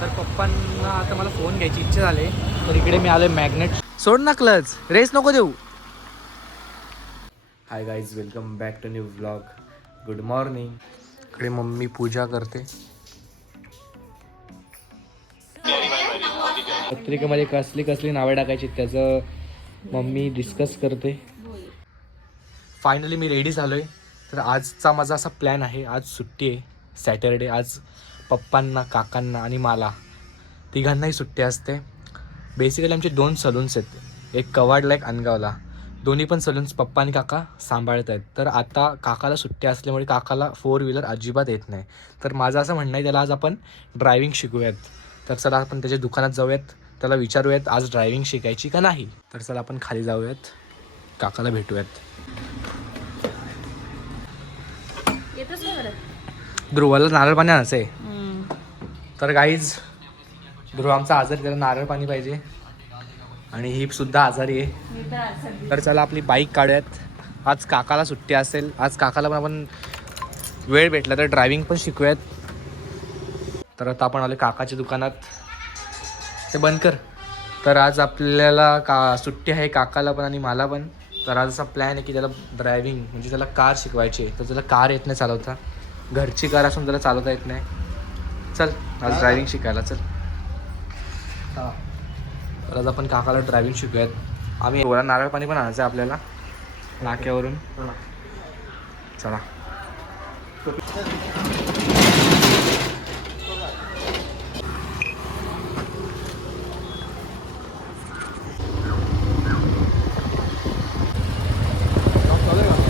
तर पप्पांना आता मला फोन घ्यायची इच्छा झाली. तर इकडे मी आलोय मॅग्नेट. सोड ना क्लच, रेस नको देऊ. Hi guys, welcome back to new vlog. Good morning. इकडे मम्मी पूजा करते. पत्रिकेमध्ये कसली कसली नावे टाकायची त्याचं मम्मी डिस्कस करते. फायनली मी रेडी झालोय. तर आजचा माझा असा प्लॅन आहे, आज सुट्टी आहे, सॅटरडे. आज पप्पांना, काकांना आणि मला तिघांनाही सुट्टी असते. बेसिकली आमचे 2 सलून्स आहेत, एक कवाडला एक अनगावला. दोन्ही पण सलून्स पप्पा आणि काका सांभाळत आहेत. तर आता काकाला सुट्टी असल्यामुळे काकाला 4 व्हीलर अजिबात येत नाही. तर माझं असं म्हणणं आहे, त्याला आज आपण ड्रायव्हिंग शिकूयात. तर चला आपण त्याच्या दुकानात जाऊयात, त्याला विचारूयात आज ड्रायव्हिंग शिकायची का नाही. तर चला आपण खाली जाऊयात, काकाला भेटूयात. ध्रुवाला नारळ पाणी आणायचं आहे. तर गाईज, ध्रुव आमचा आजारी, त्याला नारळ पाणी पाहिजे आणि ही सुद्धा आजारी आहे. तर चला आपली बाईक काढूयात. आज काकाला सुट्टी असेल, आज काकाला पण आपण वेळ भेटला तर ड्रायव्हिंग पण शिकूयात. तर आता आपण आलो काकाच्या दुकानात. ते बंद कर. तर आज आपल्याला सुट्टी आहे काकाला पण आणि मला पण. तर आज असा प्लॅन आहे की त्याला ड्रायव्हिंग म्हणजे त्याला कार शिकवायची आहे. तर त्याला कार येत नाही चालवता, घरची कार असून त्याला चालवता येत नाही. चल आज ड्रायव्हिंग शिकायला चल. तर आज आपण काकाला ड्रायव्हिंग शिकूयात. आम्ही गोळा नारळ पाणी पण आणायचं आहे आपल्याला नाक्यावरून. चला.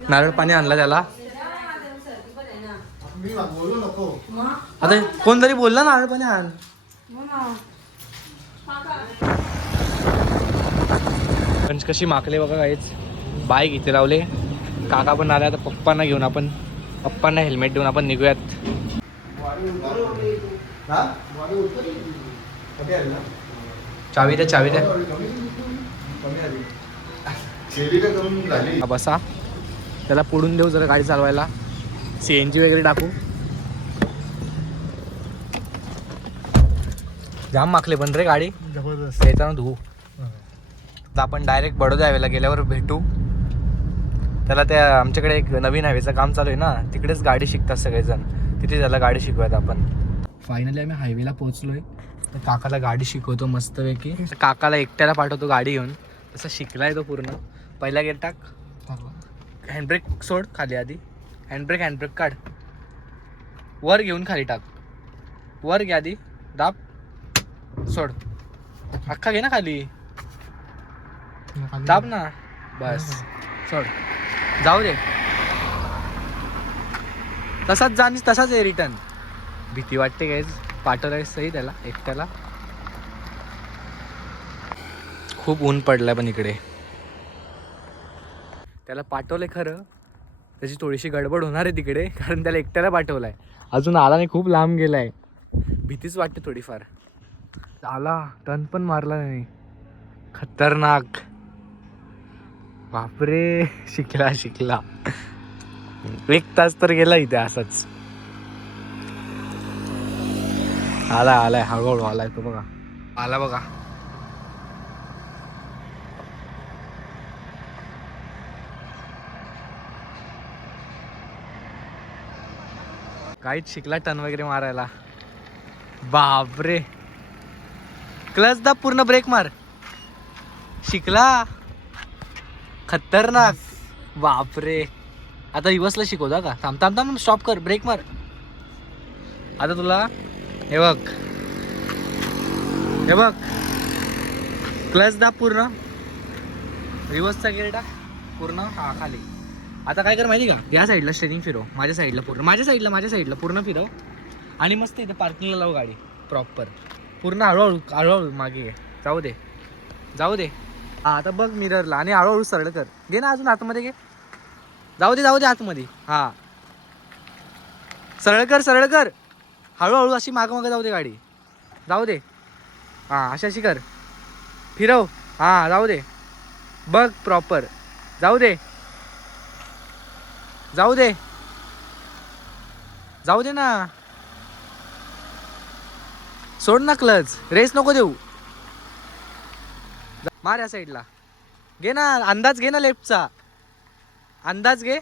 नारळ पाणी आणलं त्याला. आता कोणतरी बोलला नारळ पाणी आण. पंच कशी माकले बघा काहीच. बाईक इथे लावले. काका पण आले. आता पप्पांना घेऊन आपण, पप्पांना हेल्मेट देऊन आपण निघूयात. चावी द्या, चावी द्या. बसा, त्याला पुढून देऊ जरा गाडी चालवायला. CNG वगैरे टाकू. जाम माकले पण रे गाडी, जबरदस्त. येताना धुवू. आता आपण डायरेक्ट बडोदा हायवेला गेल्यावर भेटू त्याला. त्या आमच्याकडे एक नवीन हायवेचं काम चालू आहे ना, तिकडेच गाडी शिकतात सगळेजण. तिथे त्याला गाडी शिकूयात आपण. फायनली आम्ही हायवेला पोहोचलोय. तर काकाला गाडी शिकवतो मस्तपैकी. काकाला एकट्याला पाठवतो गाडी घेऊन. तसं शिकलाय तो पूर्ण. पहिला गेअर टाक, हँडब्रेक सोड खाली आधी. हँडब्रेक काढ, वर घेऊन खाली टाक. वर घ्या आधी, दाब, सोड. अख्खा घे ना खाली, दाब ना, बस सोड. जाऊ दे, तसाच जा आणि तसाच आहे रिटर्न. भीती वाटते काय पाठवलाय सही त्याला एकट्याला. खूप ऊन पडलाय पण इकडे. त्याला पाठवलंय खरं, त्याची थोडीशी गडबड होणार आहे तिकडे, कारण त्याला एकट्याला पाठवलाय. अजून आला नाही, खूप लांब गेलाय. भीतीच वाटते थोडीफार. आला, टर्न पण मारला नाही. खतरनाक. बापरे, शिकला. 1 तास तर गेला इथे असंच. आलाय हळूहळू आलाय तो बघा. आला बघा. काहीच शिकला टर्न वगैरे मारायला. बापरे, क्लच दाब, पूर्ण ब्रेक मार. शिकला. खतरनाक. बापरे, आता रिवर्सला शिकवता का? थांब, स्टॉप कर, ब्रेक मार. आता तुला हे बघ, क्लच दाब पूर्ण, रिवर्सचा गेअर टाक पूर्ण. हा खाली. आता काय कर माहिती का, या साईडला स्टेरिंग फिरव, माझ्या साईडला पूर्ण, माझ्या साईडला पूर्ण फिरव. आणि मस्त इथे पार्किंगला लाव गाडी प्रॉपर. पूर्ण हळूहळू मागे जाऊ दे. हा, आता बघ मिररला आणि हळूहळू सरळ कर. घे ना अजून आतमध्ये घे. जाऊ दे आतमध्ये. हा, सरळ कर. हळूहळू अशी मागं जाऊ दे गाडी. जाऊ दे. हा, अशी कर. फिरव. हा, जाऊ दे. बघ प्रॉपर. जाऊ दे ना. सोड ना क्लच, रेस नको देऊ. मार या साईडला, घे ना अंदाज, घे ना लेफ्टचा अंदाज घे.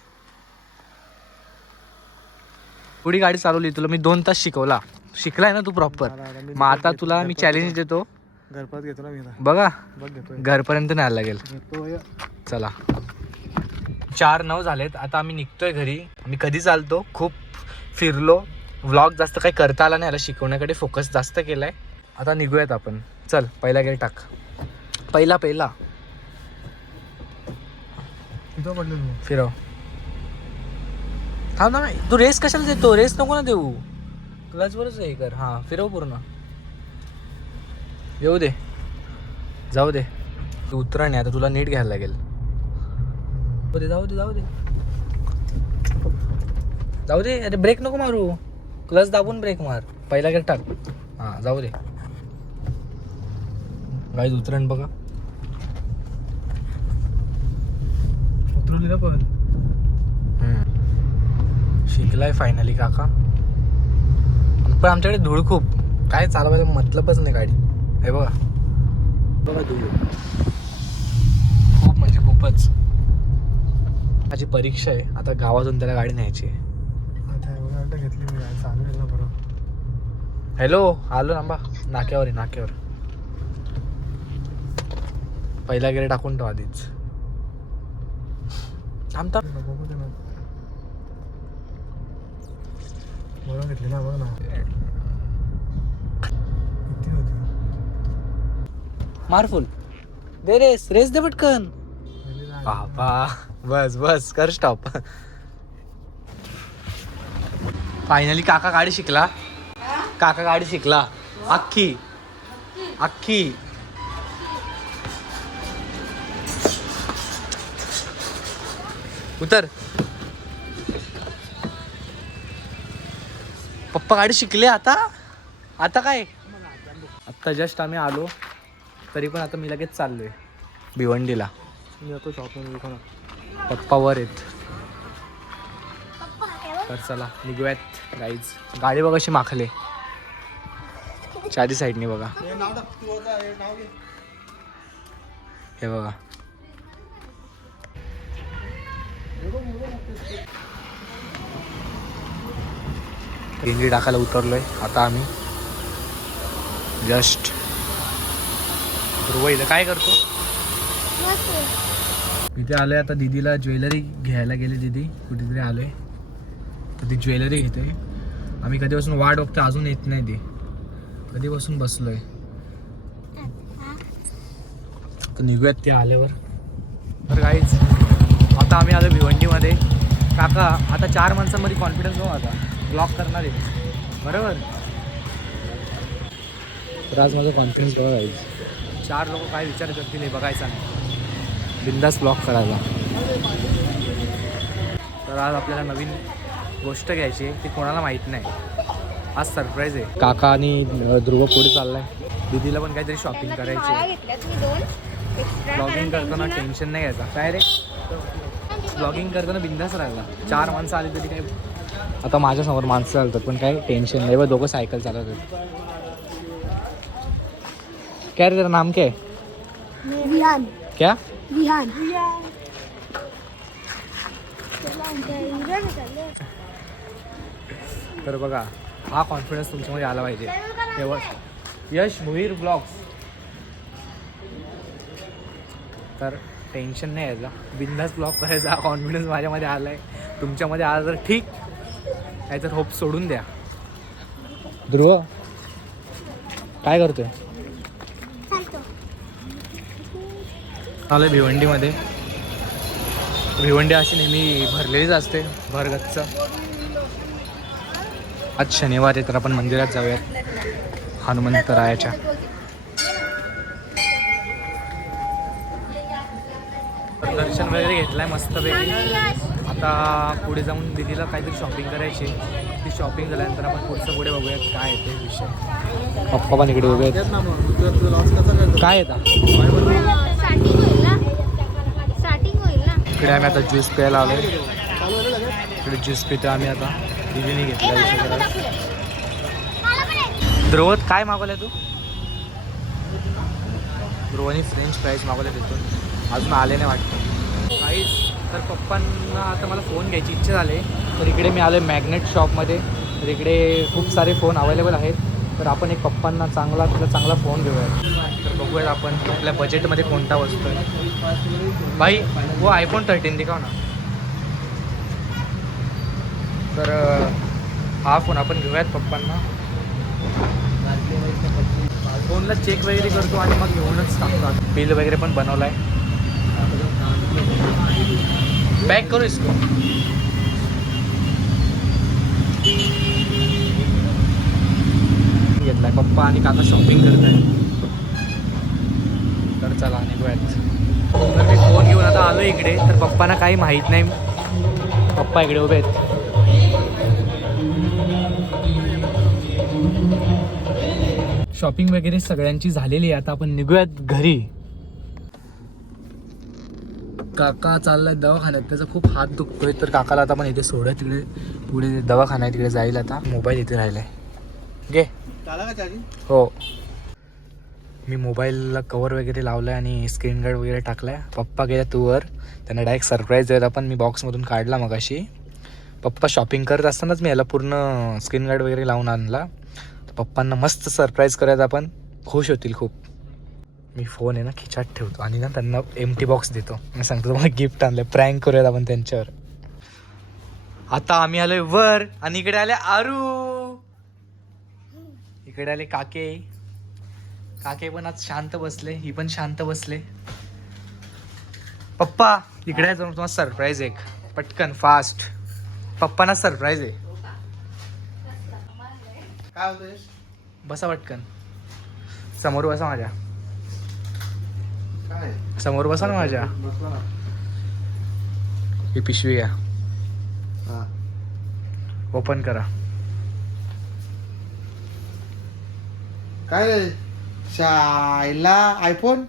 पुढी गाडी चालवली, तुला मी 2 तास शिकवला, शिकलाय ना तू प्रॉपर. मग आता तुला मी चॅलेंज देतो, घरपर्यंत घेतो ना मी. बघा बघ घेतोय. घरपर्यंत नाही लागेल. घेतोय. चला 4:09 झालेत, आता आम्ही निघतोय घरी. आम्ही कधी चालतो, खूप फिरलो, व्लॉग जास्त काही करता आला नाही, याला शिकवण्याकडे फोकस जास्त केलाय. आता निघूयात आपण. चल पहिला गेअर टाक, पहिला इथं पडलो तू. फिरव. थांब ना, तू रेस कशाला देतो, रेस नको ना देऊ, क्लचवरच हे कर. हां फिरव पूर्ण, येऊ दे, जाऊ दे. तू उतरा नाही आता, तुला नीट घ्यायला लागेल. जाऊ दे. अरे ब्रेक नको मारू, क्लच दाबून ब्रेक मार. पहिला गेअर टाक. हां जाऊ दे. गाईज उतरण बघा. उतरवली ना पण. शिकलाय फायनली काका. पण आमच्याकडे धूळ खूप, काय चालवायचं मतलबच नाही गाडी. हे बघा धूळ खूप, म्हणजे खूपच. माझी परीक्षा आहे आता, गावातून त्याला गाडी न्यायची आहे. आता घेतली मी गाडी, चालू ना बरोबर. हॅलो, आलो ना नाक्यावर आहे, नाक्यावर. पहिला गेअर टाकून ठेवा आधीच. थांबता बरोबर घेतली ना, बघ ना किती होती. मार फुल दे, रेस दे पटकन. बाबा बस कर स्टॉप. फायनली काका गाडी शिकला. अख्खी उतर. पप्पा गाडी शिकले आता काय. आत्ता जस्ट आम्ही आलो, तरी पण आता मी लगेच चाललोय भिवंडीला. मी आता शॉपमध्ये. पप्पा वर आहेत, तर चला निघूयात गाईज. गाडी बघा अशी माखले चारी साईडनी बघा. हे बघा दिंडी टाकायला उतरलोय आता आम्ही. जस्ट ध्रुव इथं काय करतो, इथे आलोय आता. दीदीला ज्वेलरी घ्यायला गेले, दीदी कुठेतरी आलोय तर ती ज्वेलरी घेते. आम्ही कधीपासून वाट बघतो, अजून येत नाही ती. कधीपासून बसलोय, तर निघूयात ते आल्यावर. तर काहीच आता आम्ही आलो भिवंडीमध्ये. काका आता 4 माणसांमध्ये कॉन्फिडन्स हो, आता ब्लॉक करणार आहे बरोबर. तर आज माझा कॉन्फिडन्स बघा गाईज. 4 लोक काय विचार करतील हे बघायचं नाही, बिंदास ब्लॉक करायला. तर आज आपल्याला नवीन गोष्ट घ्यायची आहे, ती कोणाला माहीत नाही. आज सरप्राईज आहे. काका आणि ध्रुव पुढे चाललाय. दीदीला पण काहीतरी शॉपिंग करायची. ब्लॉगिंग करताना टेन्शन नाही घ्यायचा. काय रे, ब्लॉगिंग करताना बिंदास राहायला. 4 माणसं आली तरी काय, आता माझ्यासमोर माणसं चालतात पण काही टेन्शन नाही. बघ दोघं सायकल चालवतात. क्या रे तेरा नाम क्या है? विहान. क्या विहान. तर बघा, हा कॉन्फिडन्स तुमच्यामध्ये आला पाहिजे. तेव्हा यश भोईर ब्लॉग्स. तर टेन्शन नाही यायचा, बिंदास ब्लॉग करायचा. हा कॉन्फिडन्स माझ्यामध्ये आला आहे. तुमच्यामध्ये आला तर ठीक, नाही तर होप सोडून द्या. ध्रुव काय करतोय? आलोय भिवंडीमध्ये. भिवंडी अशी नेहमी भरलेलीच असते, भरगच्च. आज शनिवार आहे तर आपण मंदिरात जाऊयात, हनुमंतरायाच्या. दर्शन वगैरे घेतलंय मस्तपैकी. आता पुढे जाऊन दीदीला काहीतरी शॉपिंग करायची. ती शॉपिंग झाल्यानंतर आपण पुढचं पुढे बघूयात काय येते विषय. पप्पा पण इकडे उभे आहेत. काय येतात इकडे. आम्ही आता ज्यूस प्यायला आलोय. इकडे ज्यूस पितो आम्ही आता. दीदीने घेतला विषय करा. ध्रुवत काय मागवलंय तू? ध्रुवनी फ्रेंच फ्राईज मागवले तिथून, अजून आले नाही वाटतं काहीच. तर पप्पांना आता मला फोन घ्यायची इच्छा झाली, तर इकडे मी आलो आहे मॅग्नेट शॉपमध्ये. तर इकडे खूप सारे फोन अवेलेबल आहेत. तर आपण एक पप्पांना चांगला फोन घेऊयात. तर बघूयात आपण आपल्या बजेटमध्ये कोणता वस्तू आहे. भाई वो आयफोन 13 दिखाव ना. तर हा फोन आपण घेऊयात पप्पांना. फोनला चेक वगैरे करतो आणि मग घेऊनच टाकतो. बिल वगैरे पण बनवलं आहे. पैक करो इसको. घेतलाय पप्पा आणि काका शॉपिंग करत आहे. तर चला निघूयात. तर मी फोन घेऊन आता आलो इकडे. तर पप्पांना काही माहीत नाही, पप्पा इकडे उभे आहेत. शॉपिंग वगैरे सगळ्यांची झालेली आहे. आता आपण निघूयात घरी. काका चाललाय दवाखान्यात, त्याचा खूप हात दुखतोय. तर काकाला आता आपण इथे सोडूया, तिकडे पुढे दवाखाना आहे तिकडे जाईल. आता मोबाईल इथे राहिलाय. घे. हो, मी मोबाईलला कवर वगैरे लावलाय आणि स्क्रीन गार्ड वगैरे टाकलाय. पप्पा गेल्या तूवर, त्यांना डायरेक्ट सरप्राईज द्यायला पण मी बॉक्समधून काढला मगाशी. पप्पा शॉपिंग करत असतानाच मी याला पूर्ण स्क्रीन गार्ड वगैरे लावून आणला. तर पप्पांना मस्त सरप्राईज करायचं, आपण खुश होतील खूप. मी फोन आहे ना खिचात ठेवतो आणि ना त्यांना एम्प्टी बॉक्स देतो. मी सांगतो तुम्हाला गिफ्ट आणलं, प्रँक करूयात आपण त्यांच्यावर. आता आम्ही आलोय वर आणि इकडे आले आरू, इकडे आले काके. काके पण आज शांत बसले, ही पण शांत बसले. पप्पा इकडे जाऊन तुम्हाला सरप्राईज एक पटकन फास्ट. पप्पांना सरप्राईज आहे. काय होतंय? बसा पटकन, समोर बसा माझ्या, काय समोर बसा ना माझ्या. ही पिशवी आहे, हा ओपन करा. काय रे शायला आयफोन?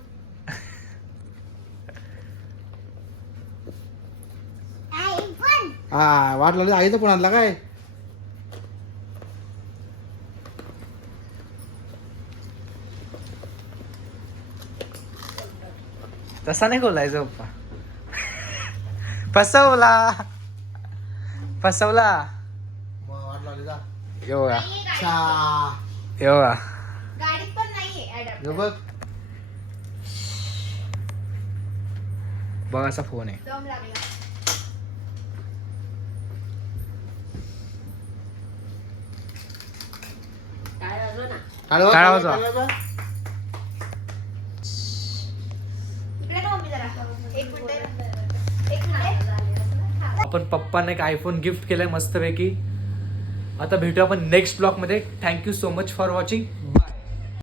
हा वाट लागली, आईचा फोन आणला काय? तसा नाही बोलायचं पप्पा. फसवला फसवला. मग वाट लागली जा. एवढा शा एवढा गाडीत पण नाहीये हे बघ. बघ असा फोन आहे. दम लागला. काढवा, काढा वाजवा. काढवा. इकडे ना मम्मी जरा. एक मिनिट. आपण पप्पांना एक आयफोन गिफ्ट केलाय मस्तपैकी. आता भेटू आपण नेक्स्ट ब्लॉग मध्ये. Thank you so much for watching.